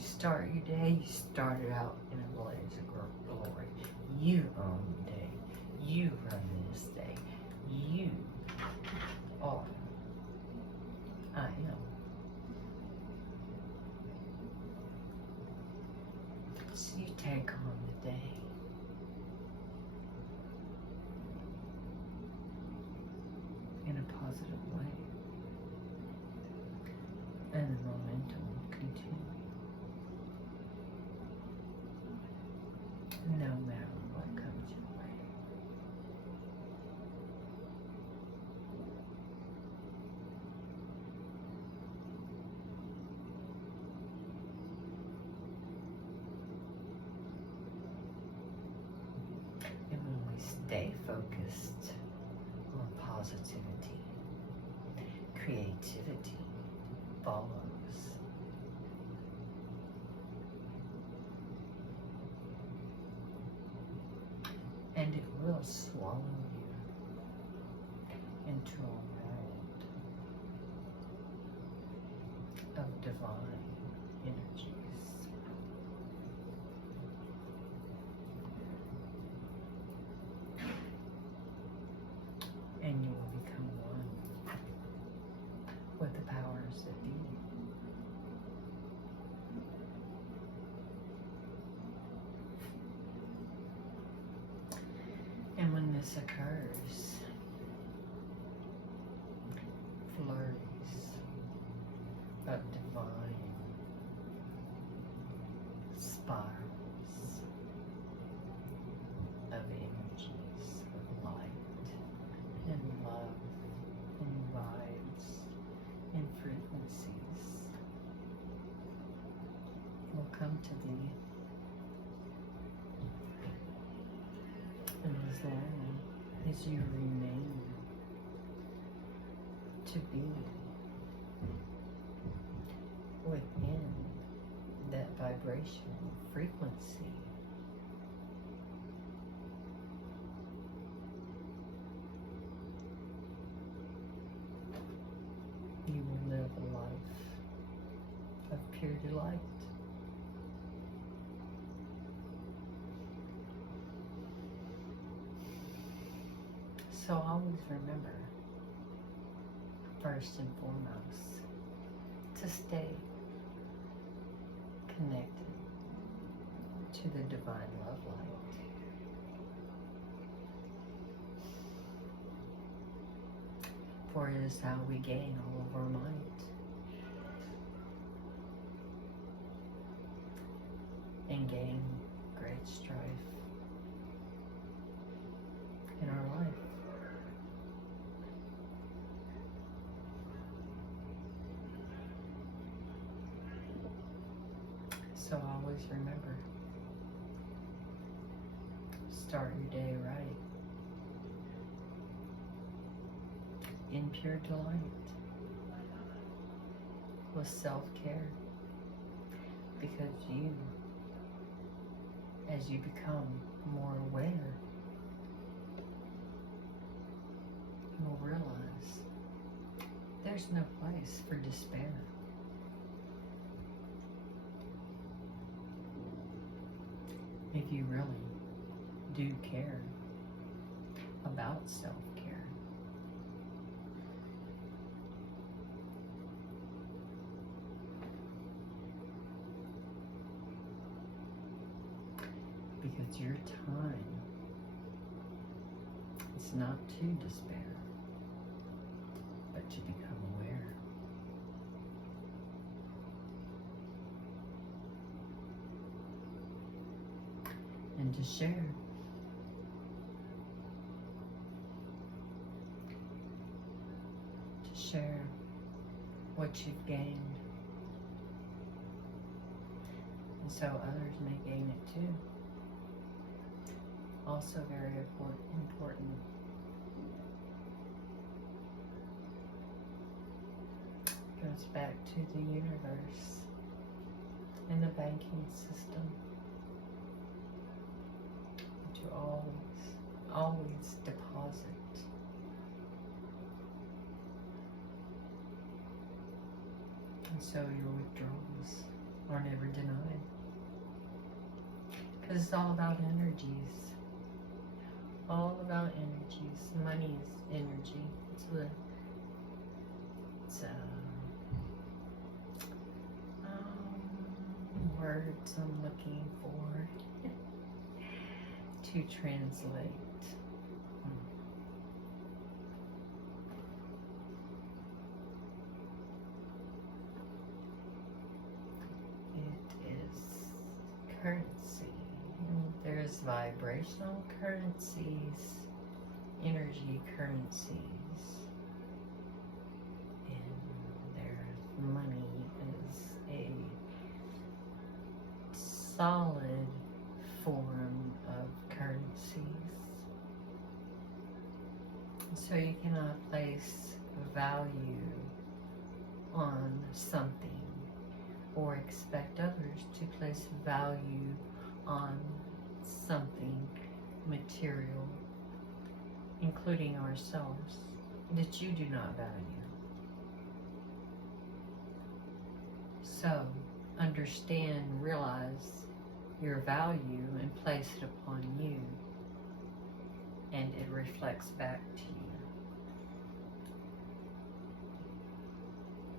start your day, you start it out in a blaze of glory. You own the day. You run this day. You are. I am. So you take on the day. In a positive way. And the momentum will continue. No matter what comes your way. And when we stay focused on positivity, creativity follows. And it will swallow you into a world of divine energies. And you will become one with the powers that be. And when this occurs, flurries of divine spirals of energies of light and love and vibes and frequencies will come to thee. And as long as you remain to be within that vibrational frequency, you will live a life of pure delight. So always remember, first and foremost, to stay connected to the divine love light. For it is how we gain all of our might and gain great strife in our life. So always remember, start your day right, in pure delight, with self-care, because you, as you become more aware, will realize there's no place for despair. If you really do care about self-care. Because your time is not to despair, but to become aware. And to share. To share what you've gained. And so others may gain it too. Also very important. Goes back to the universe and the banking system. To always deposit and so your withdrawals or never denied. Because it's all about energies. All about energies. Money is energy. It's words I'm looking for to translate. It is currency. There's vibrational currencies, energy currencies, and there's money is a solid form of currencies. So you cannot place value on something or expect others to place value on something material, including ourselves, that you do not value. So, understand, realize your value and place it upon you, and it reflects back to you.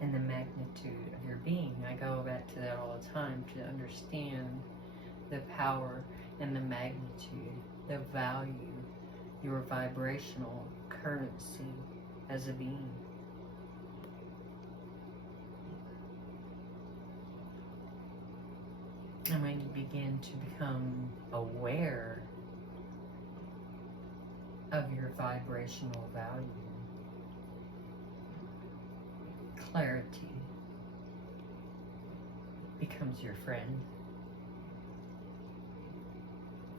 And the magnitude of your being. I go back to that all the time to understand the power and the magnitude, the value, your vibrational currency as a being. And when you begin to become aware of your vibrational value, clarity becomes your friend.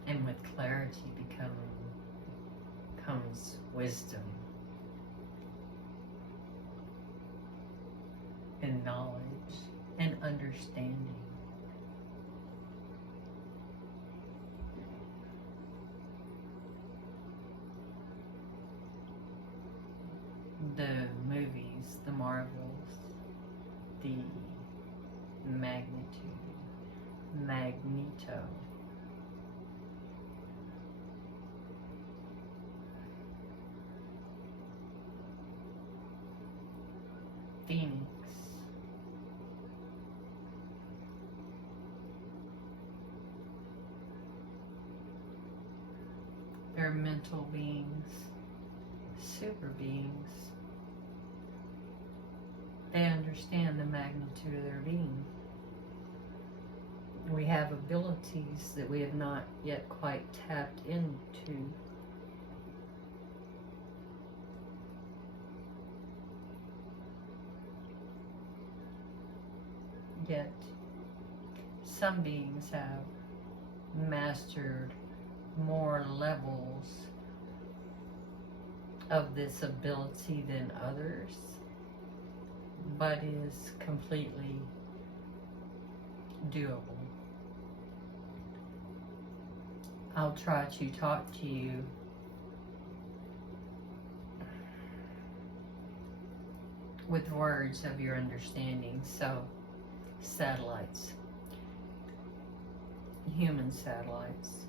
And with clarity comes wisdom and knowledge and understanding. The movies, the Marvels, the magnitude, Magneto, Phoenix, they're mental beings, super beings. They understand the magnitude of their being. We have abilities that we have not yet quite tapped into. Yet, some beings have mastered more levels of this ability than others, but is completely doable. I'll try to talk to you with words of your understanding. So, satellites, human satellites,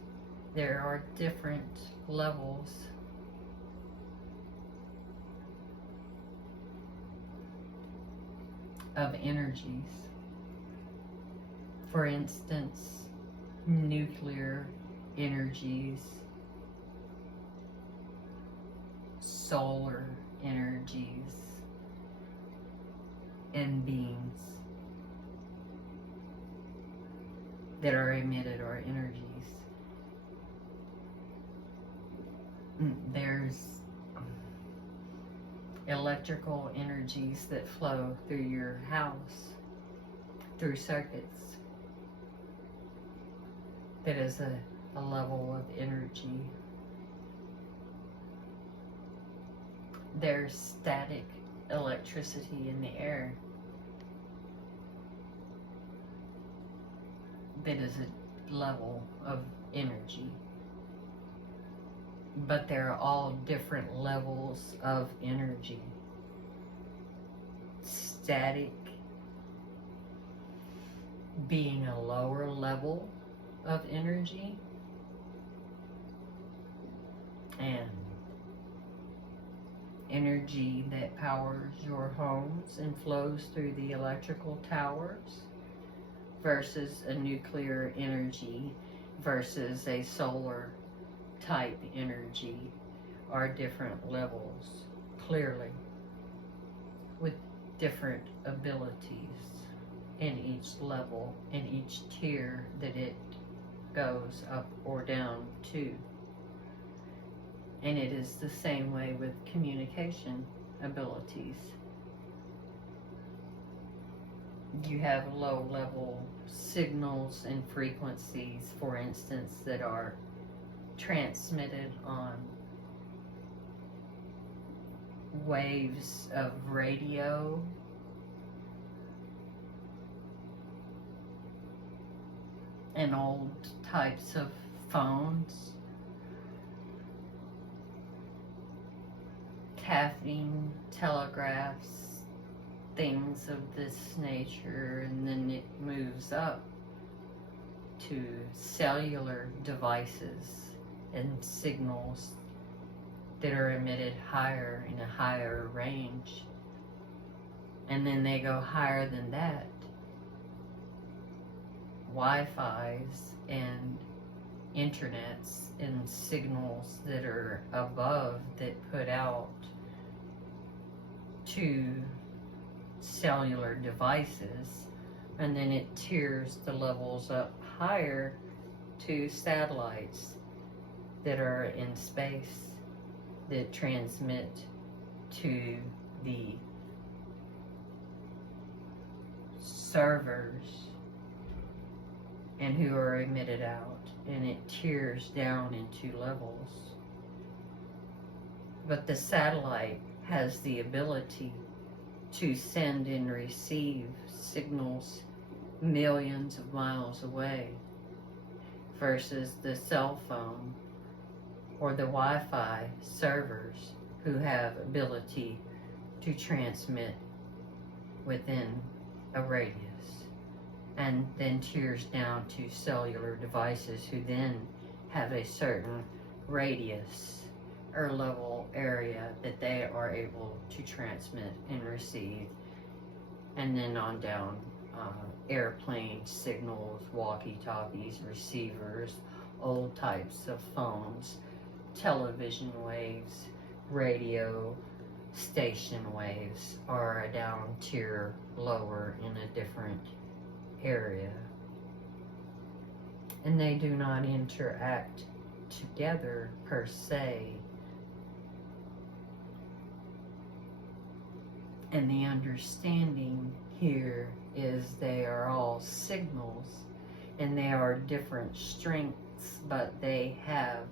there are different levels of energies. For instance, nuclear energies, solar energies, and beams that are emitted or energies. There's electrical energies that flow through your house, through circuits. That is a level of energy. There's static electricity in the air. That is a level of energy. But they're all different levels of energy. Static being a lower level of energy, and energy that powers your homes and flows through the electrical towers, versus a nuclear energy versus a solar type energy, are different levels, clearly, with different abilities in each level, in each tier that it goes up or down to. And it is the same way with communication abilities. You have low-level signals and frequencies, for instance, that are transmitted on waves of radio, and old types of phones, tapping, telegraphs, things of this nature, and then it moves up to cellular devices and signals that are emitted higher in a higher range. And then they go higher than that. Wi-Fi's and internets and signals that are above that put out to cellular devices, and then it tiers the levels up higher to satellites that are in space that transmit to the servers and who are emitted out, and it tiers down into levels. But the satellite has the ability to send and receive signals millions of miles away, versus the cell phone or the Wi-Fi servers, who have ability to transmit within a radius, and then tiers down to cellular devices, who then have a certain radius or level area that they are able to transmit and receive, and then on down airplane signals, walkie-talkies, receivers, old types of phones, television waves, radio station waves are a down tier lower in a different area, and they do not interact together per se. And the understanding here is they are all signals, and they are different strengths, but they have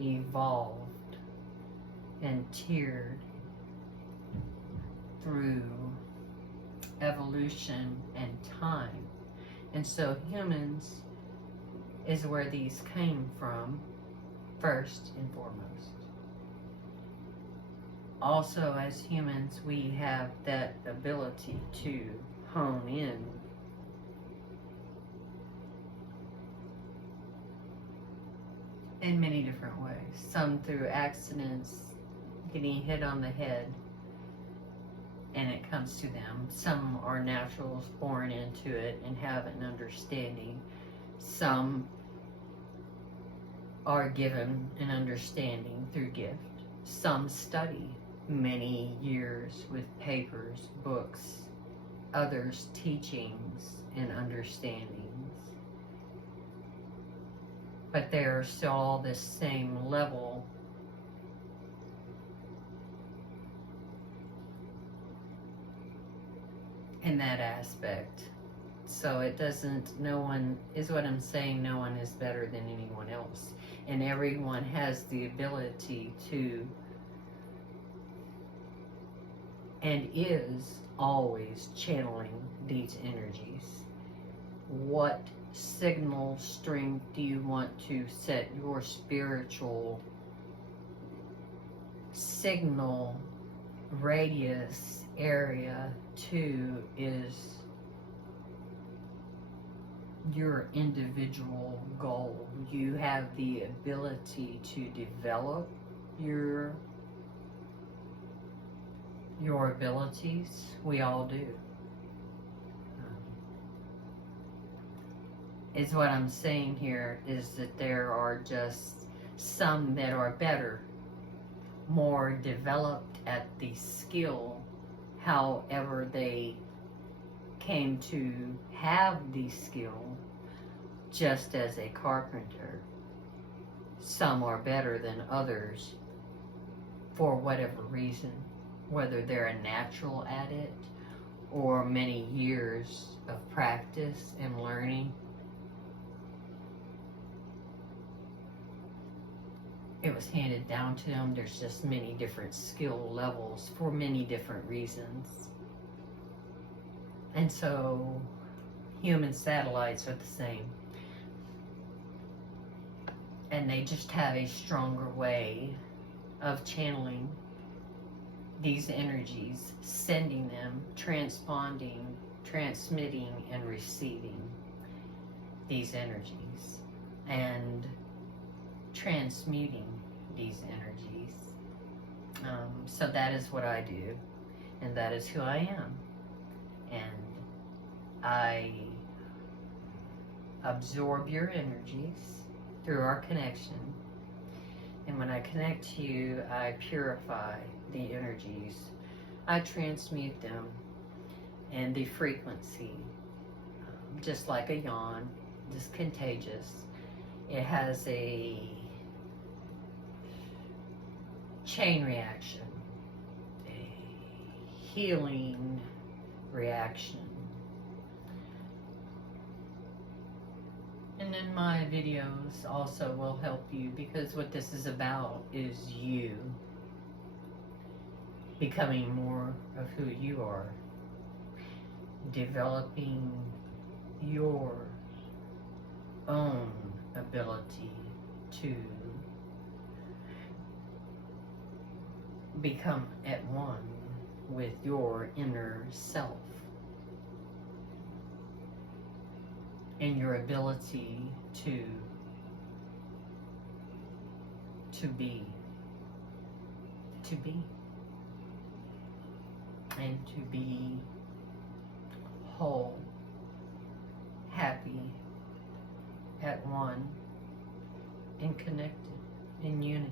evolved and tiered through evolution and time. And so humans is where these came from, first and foremost. Also, as humans, we have that ability to hone in many different ways. Some through accidents, getting hit on the head, and it comes to them. Some are naturals, born into it and have an understanding. Some are given an understanding through gift. Some study many years with papers, books, others teachings and understandings. But they are still all the same level in that aspect. So it doesn't, no one, is what I'm saying, no one is better than anyone else. And everyone has the ability to, and is always channeling these energies. What signal strength do you want to set your spiritual signal radius area to? Is your individual goal. You have the ability to develop your abilities. We all do. Is what I'm saying here is that there are just some that are better, more developed at the skill, however they came to have the skill, just as a carpenter. Some are better than others for whatever reason, whether they're a natural at it or many years of practice and learning. It was handed down to them. There's just many different skill levels for many different reasons. And so human satellites are the same. And they just have a stronger way of channeling these energies, sending them, transponding, transmitting, and receiving these energies, and transmuting these energies. So that is what I do, and that is who I am. And I absorb your energies through our connection. And when I connect to you, I purify the energies. I transmute them and the frequency, just like a yawn, just contagious. It has a chain reaction, a healing reaction. And then my videos also will help you, because what this is about is you becoming more of who you are, developing your own ability to become at one with your inner self, and your ability to be and to be whole, happy, at one, and connected in unity.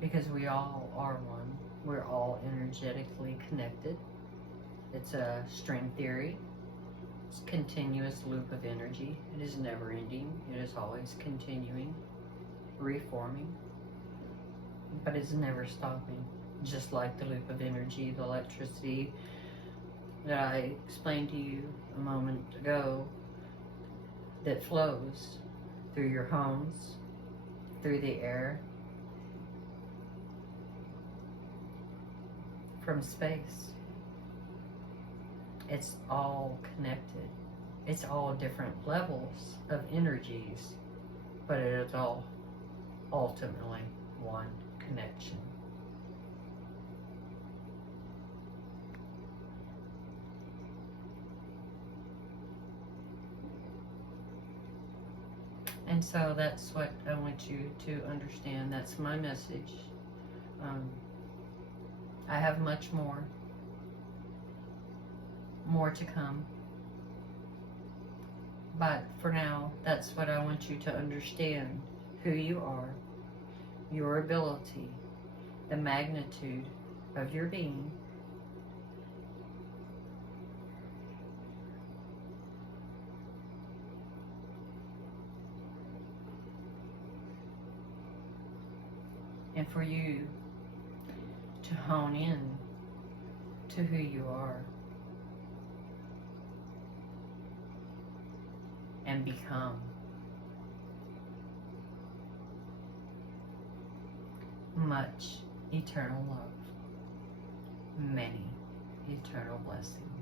Because we all are one. We're all energetically connected. It's a string theory. It's a continuous loop of energy. It is never ending. It is always continuing, reforming, but it's never stopping. Just like the loop of energy, the electricity that I explained to you a moment ago, that flows through your homes, through the air, from space. It's all connected. It's all different levels of energies, but it is all ultimately one connection. And so that's what I want you to understand. That's my message. I have much more to come. But for now, that's what I want you to understand. Who you are, your ability, the magnitude of your being. And for you to hone in to who you are and become much eternal love, many eternal blessings.